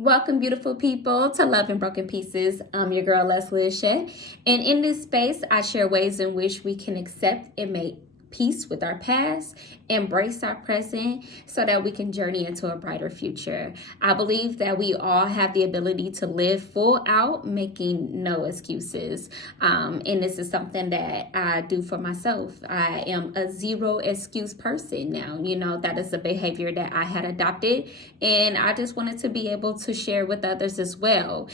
Welcome, beautiful people, to Love and Broken Pieces. I'm your girl, Leslie Shea, and in this space, I share ways in which we can accept and make peace with our past, embrace our present, so that we can journey into a brighter future. I believe that we all have the ability to live full out, making no excuses. And this is something that I do for myself. I am a zero excuse person now. That is a behavior that I had adopted, and I just wanted to be able to share with others as well.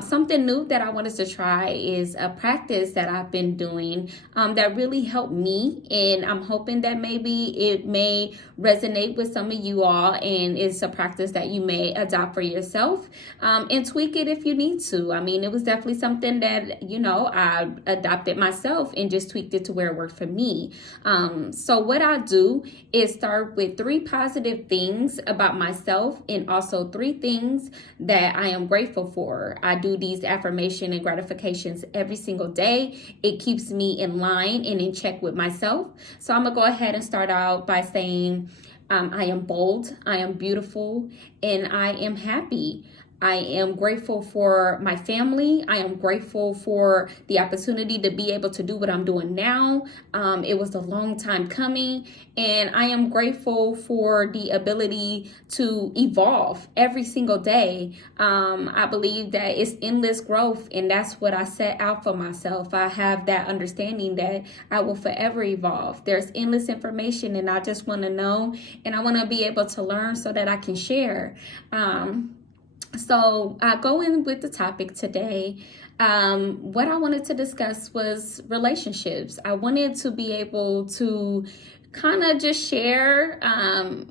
Something new that I wanted to try is a practice that I've been doing that really helped me, and I'm hoping that maybe it may resonate with some of you all, and it's a practice that you may adopt for yourself and tweak it if you need to. I mean, it was definitely something that, I adopted myself and just tweaked it to where it worked for me. So what I do is start with 3 positive things about myself and also 3 things that I am grateful for. I do these affirmation and gratifications every single day. It keeps me in line and in check with myself. So I'm going to go ahead and start out by saying, I am bold, I am beautiful, and I am happy. I am grateful for my family. I am grateful for the opportunity to be able to do what I'm doing now. It was a long time coming, and I am grateful for the ability to evolve every single day. I believe that it's endless growth, and that's what I set out for myself. I have that understanding that I will forever evolve. There's endless information, and I just want to know, and I want to be able to learn so that I can share. So I go in with the topic today. What I wanted to discuss was relationships. I wanted to be able to kind of just share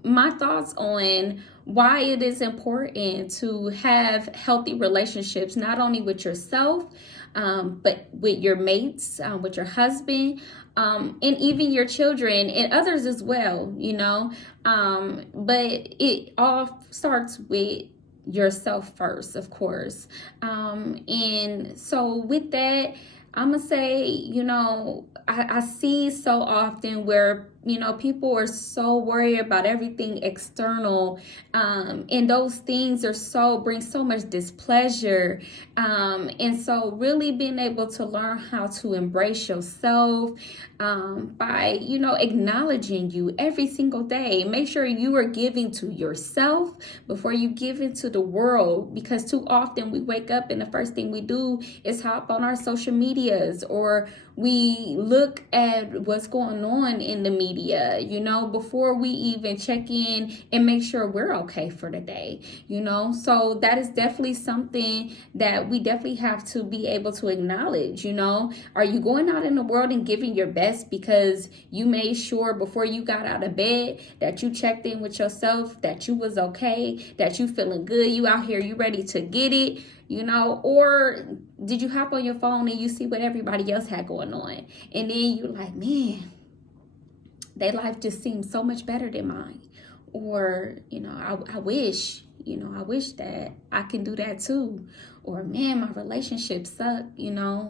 my thoughts on why it is important to have healthy relationships, not only with yourself, but with your mates, with your husband, and even your children and others as well, but it all starts with yourself first, of course. And so with that, I'm gonna say, I see so often where, people are so worried about everything external, and those things bring so much displeasure. And so really being able to learn how to embrace yourself, by, acknowledging you every single day. Make sure you are giving to yourself before you give into the world, because too often we wake up and the first thing we do is hop on our social medias, or we look at what's going on in the media, before we even check in and make sure we're okay for the day, So that is definitely something that we definitely have to be able to acknowledge. Are you going out in the world and giving your best because you made sure before you got out of bed that you checked in with yourself, that you was okay, that you feeling good, you out here, you ready to get it? Or did you hop on your phone and you see what everybody else had going on? And then you're like, man, their life just seems so much better than mine. Or, I wish that I can do that too. Or, man, my relationships suck,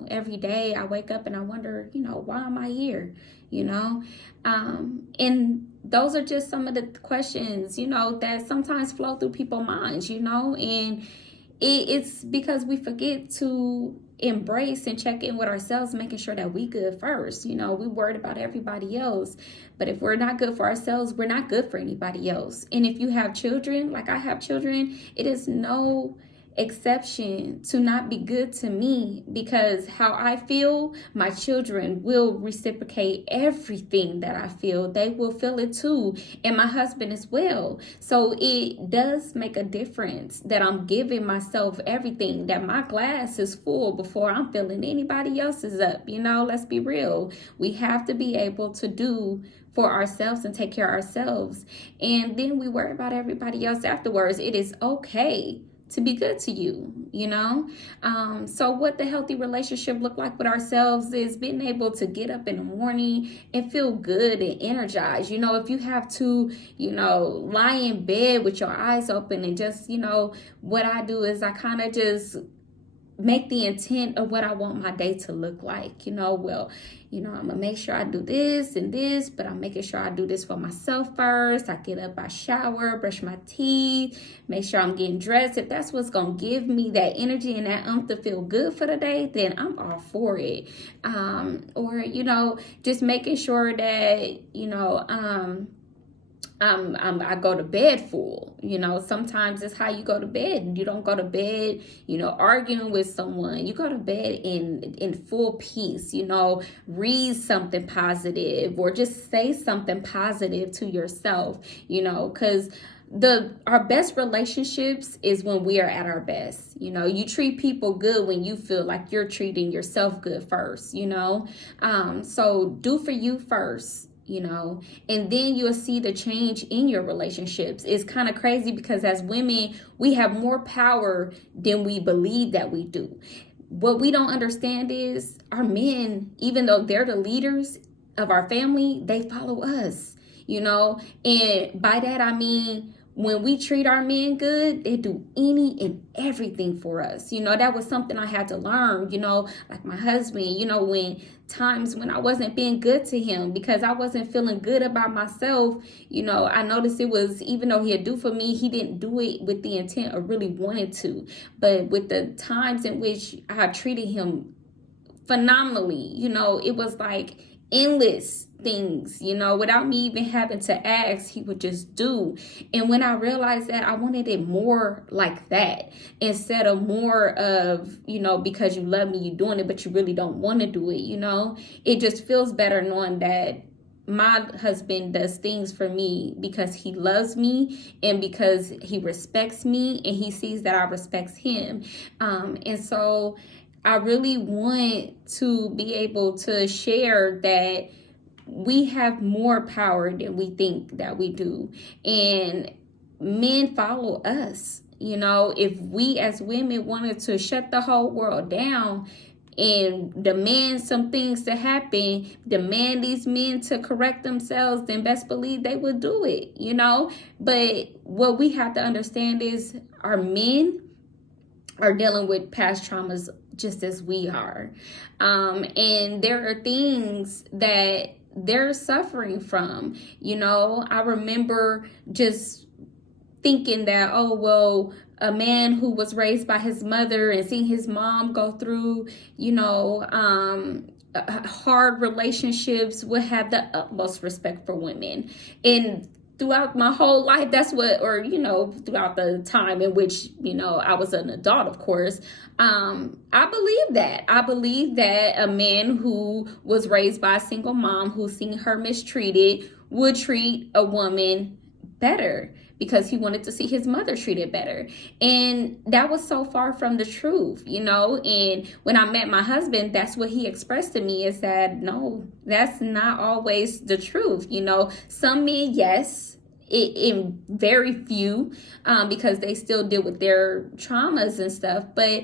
every day I wake up and I wonder, why am I here? And those are just some of the questions, that sometimes flow through people's minds, and it's because we forget to embrace and check in with ourselves, making sure that we good first. We worried about everybody else, but if we're not good for ourselves, we're not good for anybody else. And if you have children, like I have children, it is no exception to not be good to me, because how I feel, my children will reciprocate everything that I feel. They will feel it too, and my husband as well. So it does make a difference that I'm giving myself everything, that my glass is full before I'm filling anybody else's up. Let's be real. We have to be able to do for ourselves and take care of ourselves, and then we worry about everybody else afterwards. It is okay to be good to you, So what the healthy relationship look like with ourselves is being able to get up in the morning and feel good and energized. If you have to, lie in bed with your eyes open and just, what I do is I kind of just make the intent of what I want my day to look like. I'm gonna make sure I do this and this, but I'm making sure I do this for myself first. I get up, I shower, brush my teeth, make sure I'm getting dressed. If that's what's gonna give me that energy and that to feel good for the day, then I'm all for it. Or just making sure that, I go to bed full. Sometimes it's how you go to bed. You don't go to bed, arguing with someone. You go to bed in full peace. Read something positive or just say something positive to yourself. Because our best relationships is when we are at our best. You treat people good when you feel like you're treating yourself good first. So do for you first. And then you'll see the change in your relationships. It's kind of crazy because as women, we have more power than we believe that we do. What we don't understand is our men, even though they're the leaders of our family, they follow us, and by that, I mean, when we treat our men good, they do any and everything for us. That was something I had to learn, like my husband, when times when I wasn't being good to him because I wasn't feeling good about myself, I noticed it was, even though he'd do for me, he didn't do it with the intent of really wanting to. But with the times in which I treated him phenomenally, it was like endless things, without me even having to ask, he would just do. And when I realized that, I wanted it more like that instead of more of, because you love me, you doing it, but you really don't want to do it. It just feels better knowing that my husband does things for me because he loves me and because he respects me and he sees that I respect him. And so I really want to be able to share that we have more power than we think that we do. And men follow us. If we as women wanted to shut the whole world down and demand some things to happen, demand these men to correct themselves, then best believe they would do it, But what we have to understand is our men are dealing with past traumas just as we are. And there are things that they're suffering from. I remember just thinking that, a man who was raised by his mother and seeing his mom go through, hard relationships would have the utmost respect for women. And throughout my whole life, throughout the time in which, I was an adult, of course, I believe that. I believe that a man who was raised by a single mom who's seen her mistreated would treat a woman better because he wanted to see his mother treated better. And that was so far from the truth, and when I met my husband, that's what he expressed to me, is that, no, that's not always the truth. Some men, yes, in very few, because they still deal with their traumas and stuff, but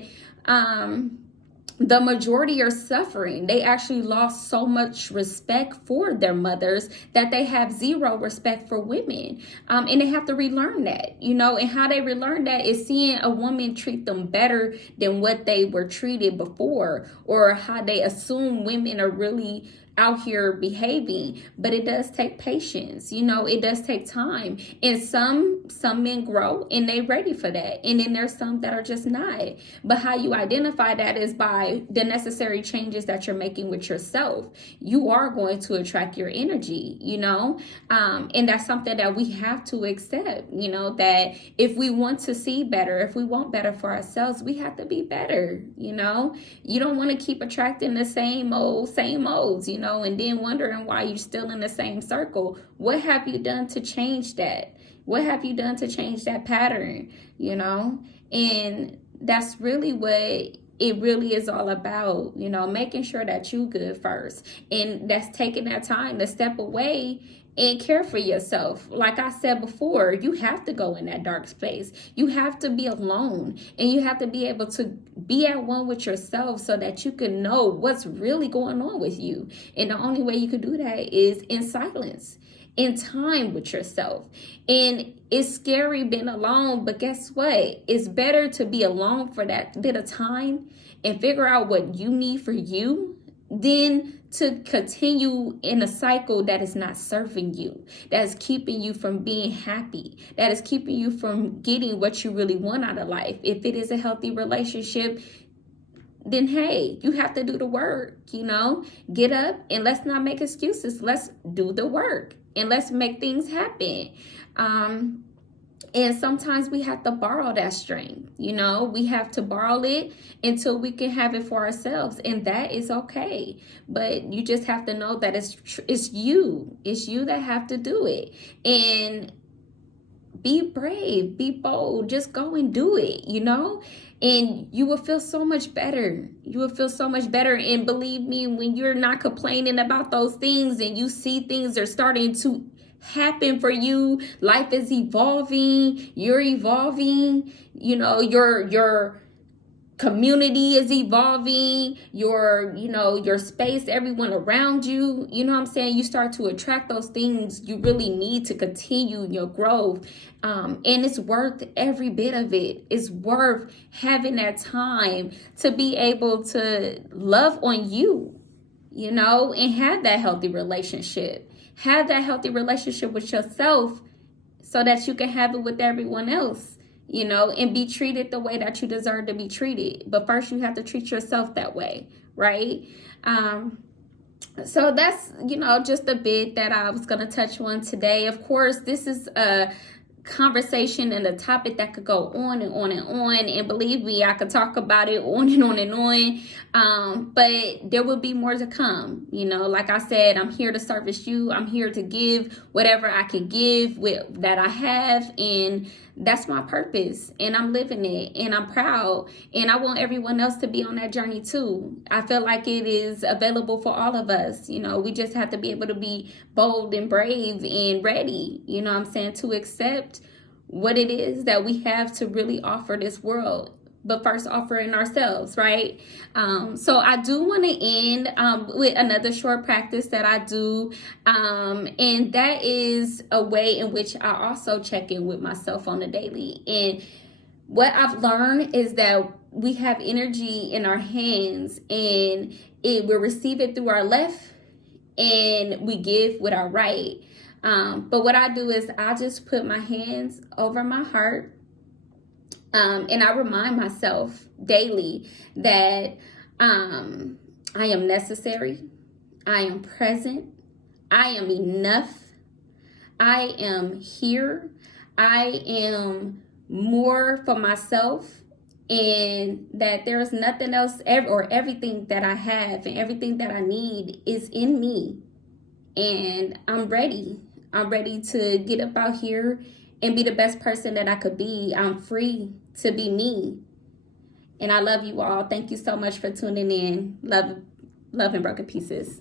the majority are suffering. They actually lost so much respect for their mothers that they have zero respect for women. And they have to relearn that, and how they relearn that is seeing a woman treat them better than what they were treated before, or how they assume women are really out here behaving. But it does take patience, it does take time. And some men grow and they ready for that. And then there's some that are just not. But how you identify that is by the necessary changes that you're making with yourself. You are going to attract your energy, and that's something that we have to accept, that if we want to see better, if we want better for ourselves, we have to be better. You don't want to keep attracting the same olds, and then wondering why you're still in the same circle. What have you done to change that? What have you done to change that pattern? And that's really what it really is all about, making sure that you good first. And that's taking that time to step away and care for yourself. Like I said before, you have to go in that dark space. You have to be alone, and you have to be able to be at one with yourself so that you can know what's really going on with you. And the only way you can do that is in silence. in time with yourself. And it's scary being alone, but guess what? It's better to be alone for that bit of time and figure out what you need for you than to continue in a cycle that is not serving you, that is keeping you from being happy, that is keeping you from getting what you really want out of life. If it is a healthy relationship, then hey, you have to do the work, get up and let's not make excuses. Let's do the work and let's make things happen. And sometimes we have to borrow that strength, we have to borrow it until we can have it for ourselves. And that is okay. But you just have to know that it's you that have to do it. And be brave, be bold, just go and do it, and you will feel so much better. You will feel so much better. And believe me, when you're not complaining about those things and you see things are starting to happen for you, life is evolving, you're evolving, your community is evolving, your space, everyone around you, you start to attract those things you really need to continue your growth. And it's worth every bit of it. It's worth having that time to be able to love on you, and have that healthy relationship. Have that healthy relationship with yourself so that you can have it with everyone else, and be treated the way that you deserve to be treated. But first you have to treat yourself that way, right? So that's, just a bit that I was going to touch on today. Of course, this is a conversation and a topic that could go on and on and on, and believe me, I could talk about it on and on and on, but there will be more to come. Like I said, I'm here to service you. I'm here to give whatever I can give with that I have, and that's my purpose, and I'm living it, and I'm proud, and I want everyone else to be on that journey too. I feel like it is available for all of us. We just have to be able to be bold and brave and ready, to accept what it is that we have to really offer this world, but first offering ourselves, right? So I do want to end with another short practice that I do, and that is a way in which I also check in with myself on a daily. And what I've learned is that we have energy in our hands, and we receive it through our left, and we give with our right. But what I do is I just put my hands over my heart, and I remind myself daily that I am necessary, I am present, I am enough, I am here, I am more for myself, and that there's nothing else or everything that I have and everything that I need is in me. And I'm ready. I'm ready to get up out here and be the best person that I could be. I'm free to be me. And I love you all. Thank you so much for tuning in. Love and broken pieces.